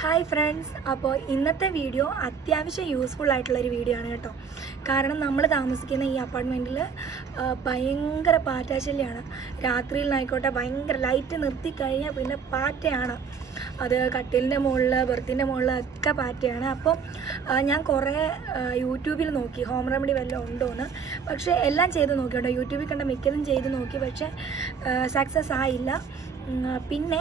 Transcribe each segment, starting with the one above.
Hi friends, അപ്പോൾ ഇന്നത്തെ video അത്യാവശ്യം യൂസ്ഫുൾ ആയിട്ടുള്ളൊരു വീഡിയോ ആണ് കേട്ടോ. കാരണം നമ്മൾ താമസിക്കുന്ന ഈ അപ്പാർട്ട്മെൻറ്റിൽ ഭയങ്കര പാറ്റാശല്യമാണ്. രാത്രിയിലായിക്കോട്ടെ ഭയങ്കര ലൈറ്റ് നിർത്തിക്കഴിഞ്ഞാൽ പിന്നെ പാറ്റയാണ്. അത് കട്ടിലിൻ്റെ മുകളിൽ, ബെർത്തിൻ്റെ മുകളിൽ ഒക്കെ പാറ്റയാണ്. അപ്പം ഞാൻ കുറേ യൂട്യൂബിൽ നോക്കി ഹോം റെമഡി വല്ലതും ഉണ്ടോയെന്ന്. പക്ഷേ എല്ലാം ചെയ്ത് നോക്കി കേട്ടോ. യൂട്യൂബിൽ കണ്ട മിക്കതും ചെയ്ത് നോക്കി, പക്ഷേ സക്സസ് ആയില്ല. പിന്നെ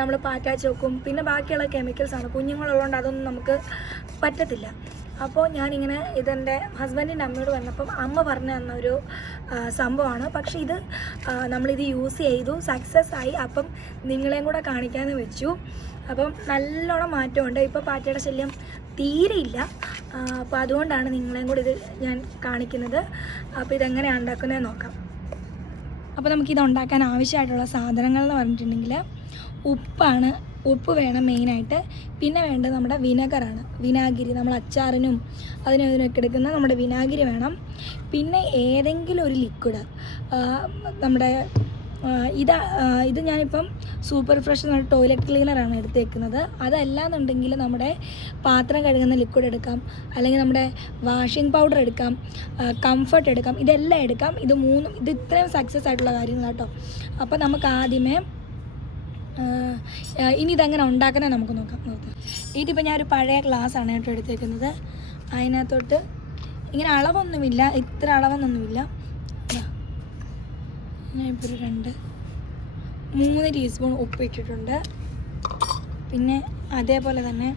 നമ്മൾ പാറ്റാച്ച് വെക്കും. പിന്നെ ബാക്കിയുള്ള കെമിക്കൽസാണ്, കുഞ്ഞുങ്ങളുള്ളതുകൊണ്ട് അതൊന്നും നമുക്ക് പറ്റത്തില്ല. അപ്പോൾ ഞാനിങ്ങനെ ഇതെൻ്റെ ഹസ്ബൻഡിൻ്റെ അമ്മയോട് പറഞ്ഞപ്പം അമ്മ പറഞ്ഞു തന്നൊരു സംഭവമാണ്. പക്ഷേ ഇത് നമ്മളിത് യൂസ് ചെയ്തു, സക്സസ് ആയി. അപ്പം നിങ്ങളെയും കൂടെ കാണിക്കാമെന്ന് വെച്ചു. അപ്പം നല്ലോണം മാറ്റമുണ്ട്. ഇപ്പോൾ പാറ്റയുടെ ശല്യം തീരെയില്ല. അപ്പോൾ അതുകൊണ്ടാണ് നിങ്ങളെയും കൂടി ഇത് ഞാൻ കാണിക്കുന്നത്. അപ്പോൾ ഇതെങ്ങനെയാണ് ഉണ്ടാക്കുന്നതെന്ന് നോക്കാം. അപ്പോൾ നമുക്കിത് ഉണ്ടാക്കാൻ ആവശ്യമായിട്ടുള്ള സാധനങ്ങൾ എന്ന് പറഞ്ഞിട്ടുണ്ടെങ്കിൽ ഉപ്പ് വേണം മെയിനായിട്ട്. പിന്നെ വേണ്ടത് നമ്മുടെ വിനെഗറാണ്, വിനാഗിരി. നമ്മൾ അച്ചാറിനും ഇതിനൊക്കെ എടുക്കുന്ന നമ്മുടെ വിനാഗിരി വേണം. പിന്നെ ഏതെങ്കിലും ഒരു ലിക്വിഡ്, നമ്മുടെ ഇത് ഞാനിപ്പം സൂപ്പർ ഫ്രഷ് എന്ന ടോയ്ലറ്റ് ക്ലീനറാണ് എടുത്തേക്കുന്നത്. അതല്ലാന്നുണ്ടെങ്കിൽ നമ്മുടെ പാത്രം കഴുകുന്ന ലിക്വിഡ് എടുക്കാം, അല്ലെങ്കിൽ നമ്മുടെ വാഷിംഗ് പൗഡർ എടുക്കാം, കംഫർട്ട് എടുക്കാം, ഇതെല്ലാം എടുക്കാം. ഇത് ഇത്രയും സക്സസ് ആയിട്ടുള്ള കാര്യങ്ങളാണ് കേട്ടോ. അപ്പോൾ നമുക്ക് ആദ്യമേ ഇനി ഇതെങ്ങനെ ഉണ്ടാക്കുന്നത് നമുക്ക് നോക്കാം. ഇതിപ്പോൾ ഞാനൊരു പഴയ ഗ്ലാസ്സാണ് കേട്ടോ എടുത്തേക്കുന്നത്. അതിനകത്തോട്ട് ഇങ്ങനെ അളവൊന്നുമില്ല, ഇത്ര അളവൊന്നുമില്ല. ഞാനിപ്പോൾ ഒരു 3 ടീസ്പൂൺ ഉപ്പ് ഇട്ടിട്ടുണ്ട്. പിന്നെ അതേപോലെ തന്നെ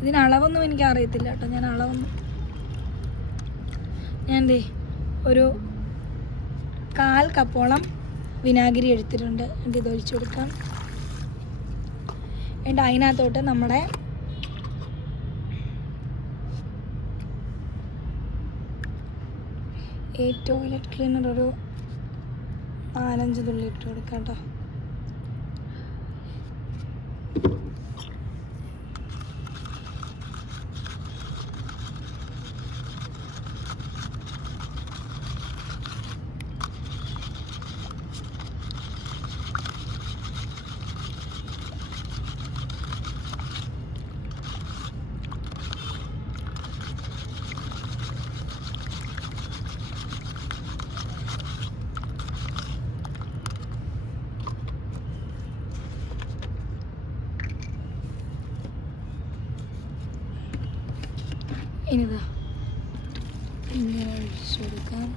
ഇതിന് അളവൊന്നും എനിക്ക് അറിയത്തില്ല കേട്ടോ. ഞാൻ ഒരു 1/4 കപ്പോളം വിനാഗിരി എടുത്തിട്ടുണ്ട്. എന്നിട്ട് ഇത് ഒഴിച്ചു കൊടുക്കാം. എന്നിട്ട് അതിനകത്തോട്ട് നമ്മുടെ ഈ ടോയ്ലറ്റ് ക്ലീനർ ഒരു 4-5 തുള്ളി ഇട്ട് കൊടുക്കാം കേട്ടോ. ഇനിതാ ഇങ്ങനെ ഒഴിച്ചു കൊടുക്കാം.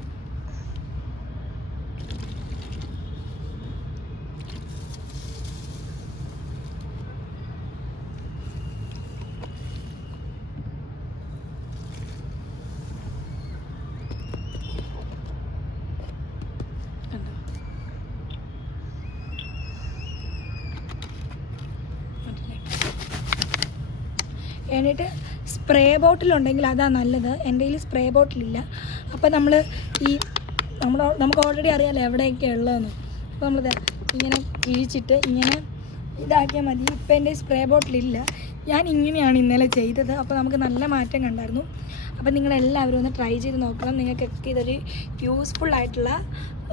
എന്നിട്ട് സ്പ്രേ ബോട്ടിലുണ്ടെങ്കിൽ അതാണ് നല്ലത്. എൻ്റെ കയ്യിൽ സ്പ്രേ ബോട്ടിലില്ല. അപ്പോൾ നമുക്ക് ഓൾറെഡി അറിയാമല്ലോ എവിടെയൊക്കെ ഉള്ളതെന്ന്. അപ്പോൾ നമ്മളിത് ഇങ്ങനെ കിഴിച്ചിട്ട് ഇങ്ങനെ ഇതാക്കിയാൽ മതി. ഇപ്പോൾ എൻ്റെ സ്പ്രേ ബോട്ടിലില്ല. ഞാൻ ഇങ്ങനെയാണ് ഇന്നലെ ചെയ്തത്. അപ്പോൾ നമുക്ക് നല്ല മാറ്റം കണ്ടായിരുന്നു. അപ്പോൾ നിങ്ങളെല്ലാവരും ഒന്ന് ട്രൈ ചെയ്ത് നോക്കണം. നിങ്ങൾക്കൊക്കെ ഇതൊരു യൂസ്ഫുൾ ആയിട്ടുള്ള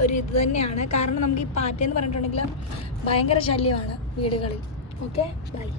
ഒരു ഇത് തന്നെയാണ്. കാരണം നമുക്ക് ഈ പാറ്റയെന്ന് പറഞ്ഞിട്ടുണ്ടെങ്കിൽ ഭയങ്കര ശല്യമാണ് വീടുകളിൽ. Okay, by.